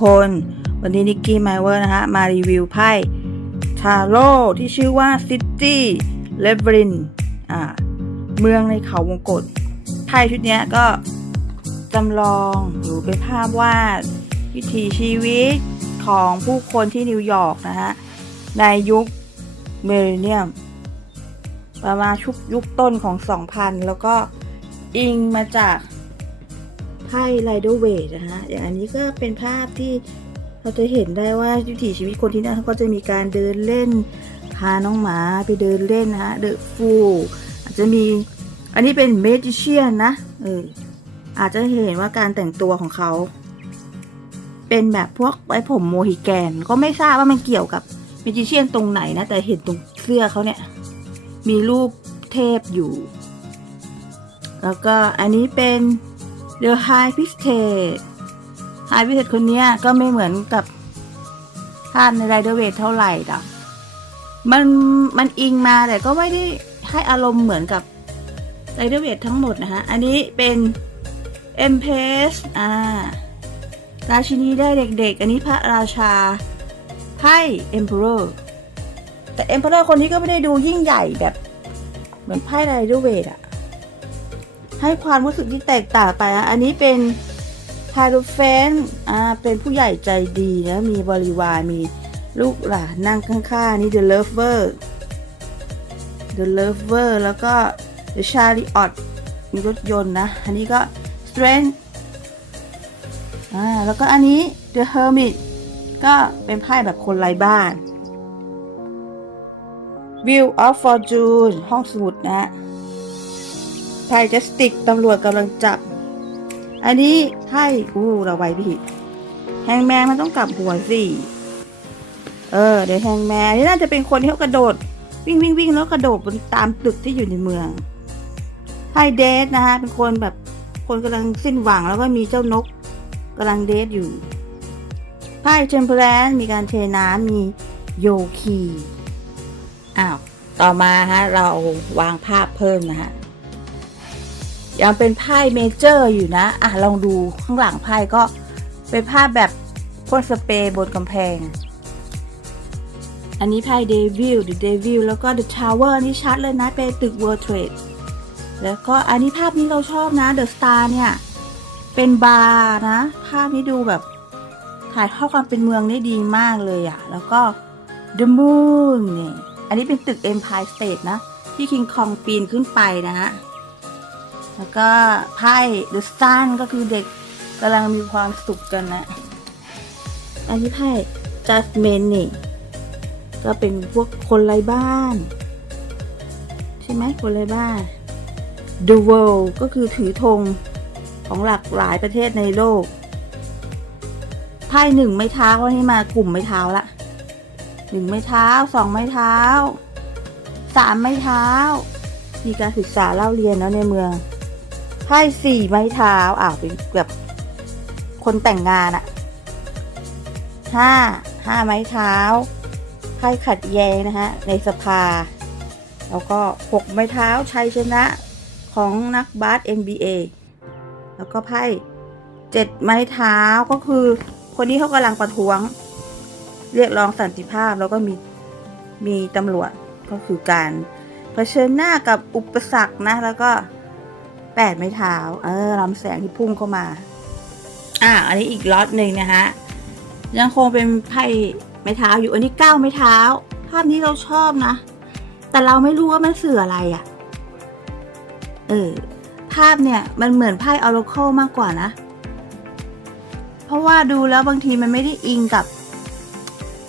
คน วันนี้นิกกี้ไมเวอร์นะฮะมารีวิวไพ่ทาโร่ที่ชื่อว่า City l e v e r i n อ่าเมืองในเขาวงกตไพ่ชุดนี้ก็จำลองหรือเป็นภาพวาดวิถีชีวิตของผู้คนที่นิวยอร์กนะฮะในยุคเมริเนียม ประมาณชุกยุคต้นของ 2000 แล้วก็อิงมาจาก ไพ่ไรเดอร์เวทนะฮะอย่างอันนี้ก็เป็นภาพที่เราจะเห็นได้ว่าวิถีชีวิตคนที่นั่นเขาก็จะมีการเดินเล่น พาน้องหมาไปเดินเล่นนะฮะเดอะฟูอาจจะมีอันนี้เป็นเมจิเชียนนะเอออาจจะเห็นว่าการแต่งตัวของเขา เป็นแบบพวกไว้ผมโมฮิแกน ก็ไม่ทราบว่ามันเกี่ยวกับเมจิเชียนตรงไหนนะ แต่เห็นตรงเสื้อเขาเนี่ย มีรูปเทพอยู่ แล้วก็อันนี้เป็น The High p r i e s t e s High p r i e s t e s คนนี้ก็ไม่เหมือนกับภาพใน Rider w a y เท่าไหร่ดอกมันมันอิงมาแต่ก็ไม่ได้ให้อารมณ์เหมือนกับ Rider w a y ทั้งหมดนะฮะ อันนี้เป็น m p e s อ่าราชินีได้เด็กๆ อันนี้พระราชาไพ่ Emperor แต่ Emperor คนนี้ก็ไม่ได้ดูยิ่งใหญ่แบบ เหมือนไพ่ไรเดอร์เวทอะ ให้ความรู้สึกที่แตกต่างไปอะอันนี้เป็นฮารูเฟนอ่าเป็นผู้ใหญ่ใจดีนะมีบริวารมีลูกหลานนั่งข้างๆนี่ The Lover The Lover แล้วก็ The Chariot มีรถยนต์นะ อันนี้ก็ Strength อ่าแล้วก็อันนี้ The Hermit ก็เป็นไพ่แบบคนไร้บ้าน View of Fortune ห้องสมุดนะ ฮะไพ่จ u สติกตำรวจกำลังจับ อันนี้ไพ่อู้เราไว้พี่แฮงแมนมันต้องกลับหัวสิเออเดี๋ยวแฮงแมนนี่น่าจะเป็นคนที่เขากระโดด วิ่งวิ่งวิ่งแล้วกระโดดบนตามตึกที่อยู่ในเมืองไพ่เดทนะฮะเป็นคนแบบคนกำลังสิ้นหวังแล้วก็มีเจ้านกกำลังเดทอยู่ไพ่เทมเพลนมีการเทน้ำมีโยคี อ้าว ต่อมาฮะ เราวางภาพเพิ่มนะฮะ ยังเป็นไพ่เมเจอร์อยู่นะ อะลองดูข้างหลังไพ่ก็เป็นภาพแบบพ่นสเปรย์บนกำแพง อันนี้ไพ่เดวิล The Devil แล้วก็ The Tower นี่ชัดเลยนะเป็นตึก World Trade แล้วก็อันนี้ภาพนี้เราชอบนะ The Star เนี่ย เป็นบาร์นะ ภาพนี้ดูแบบถ่ายทอดความเป็นเมืองได้ดีมากเลยอะแล้วก็ The Moon นี่ย อันนี้เป็นตึก Empire State นะ ที่คิงคองปีนขึ้นไปนะฮะ แล้วก็ไพ่ The Sun ก็คือเด็กกำลังมีความสุขกันนะ อันนี้ไพ่ Judgment นี่ก็เป็นพวกคนไร้บ้าน ใช่ไหมคนไร้บ้าน The World ก็คือถือธงของหลากหลายประเทศในโลก ไพ่หนึ่งไม้เท้าวันนี้มากลุ่มไม้เท้าละหนึ่งไม้เท้าสองไม้เท้าสามไม้เท้ามีการศึกษาเล่าเรียนแล้วในเมือง ไพ่สี่ไม้เท้าอ้าวเป็นแบบคนแต่งงานอะห้าห้าไม้เท้าไพ่ขัดแย้งนะฮะในสภา แล้วก็หกไม้เท้าชัยชนะของนักบาส NBA แล้วก็ไพ่เจ็ดไม้เท้าก็คือคนนี้เขากำลังประท้วง เรียกร้องสันติภาพแล้วก็มีมีตำรวจก็คือการเผชิญหน้ากับอุปสรรคนะแล้วก็ แปดไม้เท้า เออลำแสงที่พุ่งเข้ามา อ่า อันนี้อีกล็อตหนึ่งนะคะยังคงเป็นไพ่ไม้เท้าอยู่อันนี้เก้าไม้เท้า ภาพนี้เราชอบนะ แต่เราไม่รู้ว่ามันสื่ออะไรอะ่ะ เออ ภาพเนี่ยมันเหมือนไพ่ออโรเคิลมากกว่านะ เพราะว่าดูแล้วบางทีมันไม่ได้อิงกับ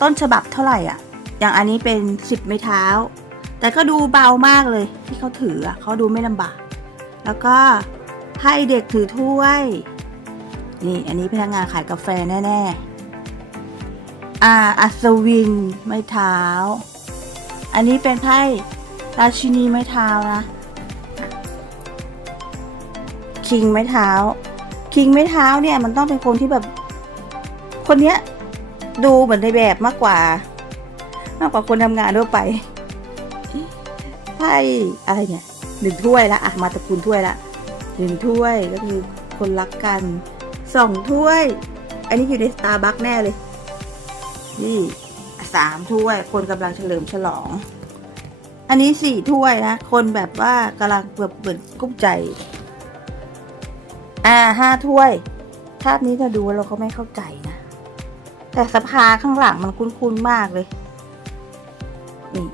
ต้นฉบับเท่าไหร่อะ อย่างอันนี้เป็นสิบไม้เท้า แต่ก็ดูเบามากเลยที่เขาถืออะเขาดูไม่ลำบาก แล้วก็ให้เด็กถือถ้วย นี่อันนี้พนักงานขายกาแฟแน่ๆอ่าอัศวินไม้เท้า อันนี้เป็นไพ่ราชินีไม้เท้านะคิงไม้เท้า คิงไม้เท้าเนี่ยมันต้องเป็นคนที่แบบ คนเนี้ยดูเหมือนในแบบมากกว่า มากกว่าคนทำงานทั่วไปไพ่อะไรเนี่ย หนึ่งถ้วยละอะมาตระกูลถ้วยละหนึ่งถ้วยก็คือคนรักกันสองถ้วย อันนี้อยู่ในสตาร์บัคแน่เลยนี่สามถ้วย คนกำลังเฉลิมฉลอง อันนี้สี่ถ้วยนะ คนแบบว่ากำลังแบบเปิดกุ้มใจ อ่าห้าถ้วยภาพนี้จะดูเราก็ไม่เข้าใจนะ แต่สภาข้างหลังมันคุ้นๆมากเลย นี่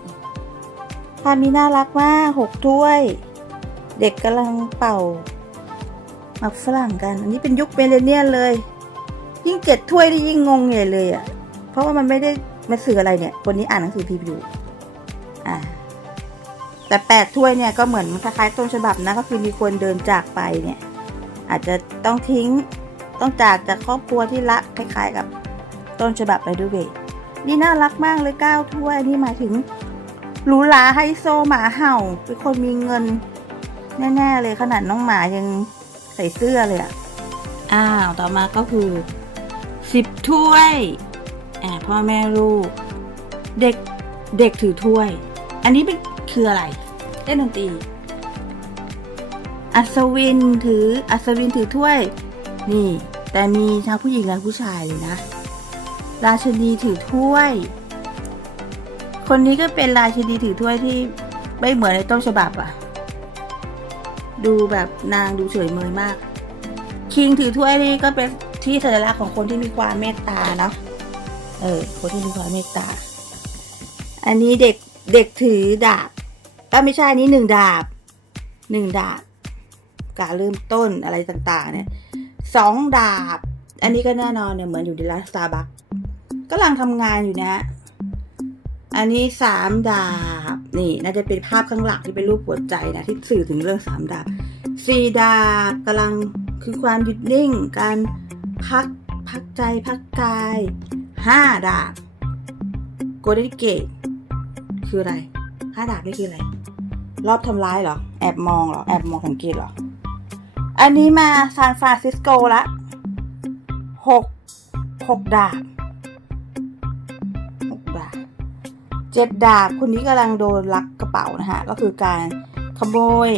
ภาพนี้น่ารักมากหกถ้วย เด็กกำลังเป่าหมักฝรั่งกัน อันนี้เป็นยุคเมเลเนียนเลย ยิ่งเจ็ดถ้วยนี่ยิ่งงงใหญ่เลยอะ่ะ เพราะว่ามันไม่ได้มาสื่ออะไรเนี่ยคนนี้อ่านหนังสือพิมพ์อยู่อ่าแต่แปดถ้วยเนี่ยก็เหมือนคล้ายๆต้นฉบับนะก็คือมีคนเดินจากไปเนี่ย อาจจะต้องทิ้งต้องจากจากครอบครัวที่รักคล้าย ๆ กับต้นฉบับไปดูเบนี่น่ารักมากเลยเก้าถ้วยนี่หมายถึง หรูหราไฮโซหมาเห่า เป็นคนมีเงิน แน่ ๆ เลยขนาดน้องหมายังใส่เสื้อเลยอะอ้าว ต่อมาก็คือสิบถ้วยอ่าพ่อแม่ลูก เด็กเด็กถือถ้วย อันนี้เป็นคืออะไรเล่นดนตรีอัศวินถืออัศวินถือถ้วย นี่ แต่มีทั้งผู้หญิงและผู้ชายเลยนะ ราชนีถือถ้วย คนนี้ก็เป็นราชินีถือถ้วยที่ไม่เหมือนในต้นฉบับอะดูแบบนางดูเฉยเมยมาก คิงถือถ้วยนี่ก็เป็นที่สัญลักษณ์ของคนที่มีความเมตตาเนาะเออคนที่มีความเมตตา อันนี้เด็กเด็กถือดาบก็ไม่ใช่นนี้หนึ่งดาบหนึ่งดาบการเริ่มต้นอะไรต่างๆ เนี่ยสองดาบ อันนี้ก็แน่นอนเนี่ยเหมือนอยู่ในร้านสตาร์บัคกำลังทำงานอยู่นะ อันนี้สามดาบ นี่น่าจะเป็นภาพข้างหลังที่เป็นรูปหัวใจนะที่สื่อถึงเรื่องสามดาบสี่ดาบกำลังคือความหยุดนิ่ง การพักพักใจพักกายห้าดาบโกลเด้นเกตคืออะไรห้าดาบนี่คืออะไร รอบทำร้ายเหรอ แอบมองเหรอ แอบมองสังเกตเหรอ อันนี้มาซานฟรานซิสโกละหกหกดาบ เจ็ดดาบคนนี้กำลังโดนลักกระเป๋านะฮะก็คือการขโมย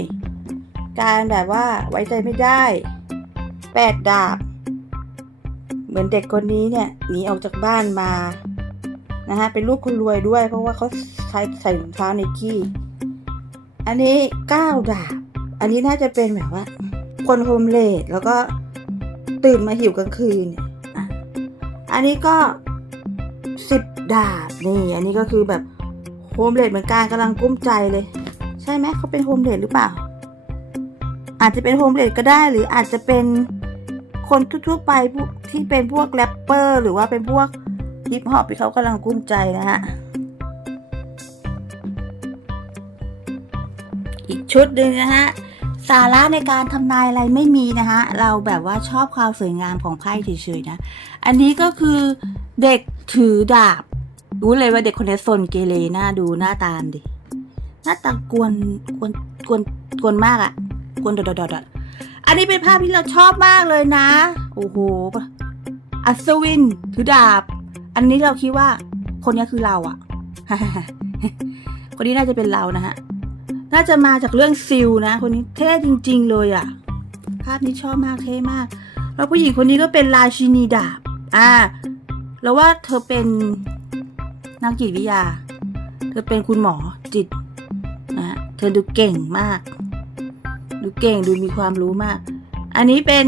การแบบว่าไว้ใจไม่ได้แปดดาบ เหมือนเด็กคนนี้เนี่ยหนีออกจากบ้านมานะฮะเป็นลูกคนรวยด้วย เพราะว่าเขาใช้ใส่รองเท้าไนกี้อันนี้เก้าดาบ อันนี้น่าจะเป็นแบบว่า คนโฮมเลดแล้วก็ตื่นมาหิวกลางคืน อันนี้ก็ สิบดาบนี่ อันนี้ก็คือแบบโฮมเลดเหมือนกันกำลังกุ้มใจเลย ใช่ไหมเขาเป็นโฮมเลดหรือเปล่า อาจจะเป็นโฮมเลดก็ได้หรืออาจจะเป็นคนทั่วไปที่เป็นพวกแรปเปอร์ หรือว่าเป็นพวกฮิปฮอปที่เขากำลังกุ้มใจนะฮะอีกชุดหนึ่งนะฮะ สาระในการทำนายอะไรไม่มีนะฮะเราแบบว่าชอบความสวยงามของไพ่เฉยๆนะ อันนี้ก็คือเด็กถือดาบ รู้เลยว่าเด็กคนนี้ซนเกเรหน้าดูหน้าตามดิ หน้าตากวนกวนกวนกวนมากอะกวนดอดดอดอันนี้เป็นภาพที่เราชอบมากเลยนะ โอ้โห อัศวินถือดาบ อันนี้เราคิดว่าคนนี้คือเราอะคนนี้น่าจะเป็นเรานะฮะ น่าจะมาจากเรื่องซิลนะ คนนี้เท่จริง ๆ เลยอะ่ะ ภาพนี้ชอบมากเท่มาก แล้วผู้หญิงคนนี้ก็เป็นราชินีดาบ อ่า แล้วว่าเธอเป็นนักจิตวิทยา เธอเป็นคุณหมอจิตนะเธอดูเก่งมาก ดูเก่งดูมีความรู้มาก อันนี้เป็น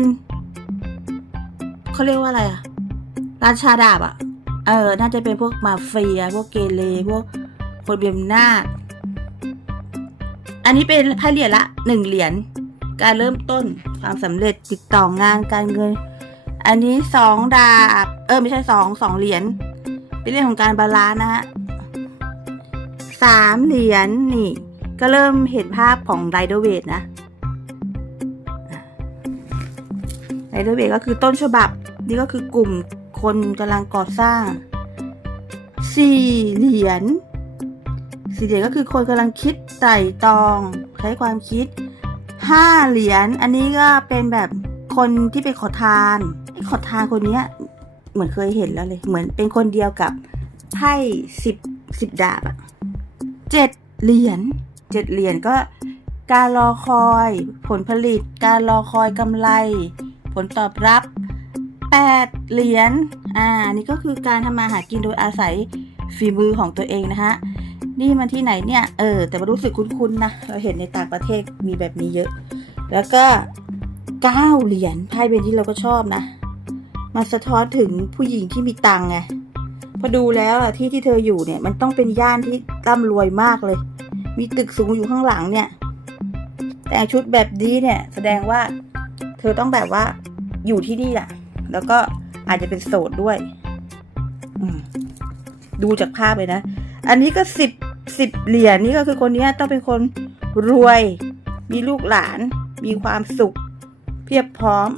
เขาเรียกว่าอะไรอะราชาดาบอะเออ น่าจะเป็นพวกมาเฟีย พวกเกเร พวกคนเบียมหน้า อันนี้เป็นไพ่เหรียญละหนึ่งเหรียญการเริ่มต้นความสำเร็จติดต่องานการเงิน อันนี้สองดาบเออไม่ใช่สองสองเหรียญเป็นเรื่องของการบาลานซ์นะฮะสามเหรียญนี่ ก็เริ่มเห็นภาพของไรเดอร์เวทนะไรเดอร์เวทก็คือต้นฉบับ นี่ก็คือกลุ่มคนกำลังก่อสร้างสี่เหรียญ สี่เหรียญก็คือคนกำลังคิดไตร่ตรอง ใช้ความคิดห้าเหรียญอันนี้ก็เป็นแบบคนที่ไปขอทานไอ้ขอทานคนเนี้ยเหมือนเคยเห็นแล้วเลย เหมือนเป็นคนเดียวกับไพ่สิบสิบดาบอะเจ็ดเหรียญเจ็ดเหรียญก็การรอคอย ผลผลิต การรอคอยกำไร ผลตอบรับ8เหรียญอ่านี่ก็คือการทำมาหากินโดยอาศัยฝีมือของตัวเองนะฮะ นี่มันที่ไหนเนี่ย เออ แต่ว่ารู้สึกคุ้นๆนะ เราเห็นในต่างประเทศมีแบบนี้เยอะ แล้วก็9เหรียญไพ่เบนที่เราก็ชอบนะ มันสะท้อนถึงผู้หญิงที่มีตังไง พอดูแล้วอะที่ที่เธออยู่เนี่ย มันต้องเป็นย่านที่ร่ำรวยมากเลย มีตึกสูงอยู่ข้างหลังเนี่ย แต่งชุดแบบนี้เนี่ย แสดงว่า เธอต้องแบบว่าอยู่ที่นี่แหละแล้วก็อาจจะเป็นโสดด้วย ดูจากภาพเลยนะ อันนี้ก็สิบ สิบเหรียญนี่ก็คือคนนี้ต้องเป็นคนรวย มีลูกหลาน มีความสุข เพียบพร้อม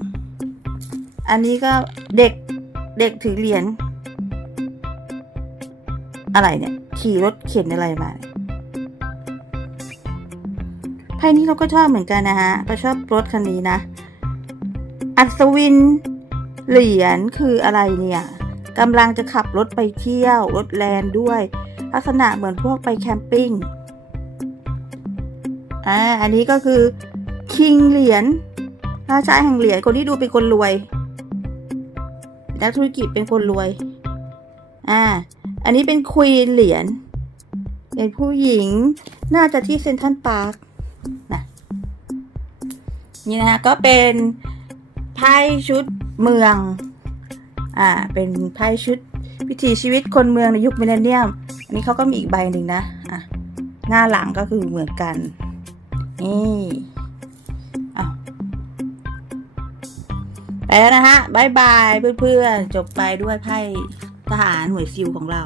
อันนี้ก็เด็กเด็กถือเหรียญอะไรเนี่ย ขี่รถเข็นอะไรมาไพ่นี้เราก็ชอบเหมือนกันนะฮะเราชอบรถคันนี้นะ อัศวิน เหรียญคืออะไรเนี่ยกำลังจะขับรถไปเที่ยว รถแลนด์ด้วย ลักษณะเหมือนพวกไปแคมปิ้งอ่าอันนี้ก็คือคิงเหรียญราชาแห่งเหรียญคนที่ดูเป็นคนรวยนักธุรกิจเป็นคนรวย อ่า อันนี้เป็นควีนเหรียญ เป็นผู้หญิง น่าจะที่เซนทรัลพาร์คนะนี่นะคะก็เป็นไพ่ชุดเมือง อ่า เป็นไพ่ชุดวิถีชีวิตคนเมืองในยุคมิเลเนียม นนี้เขาก็มีอีกใบหนึ่งนะอะหน้าหลังก็คือเหมือนกัน นี่อาไปแล้วนะฮะบายบายเพื่อนๆ จบไปด้วยไพ่ทหารหน่วยซิลของเรา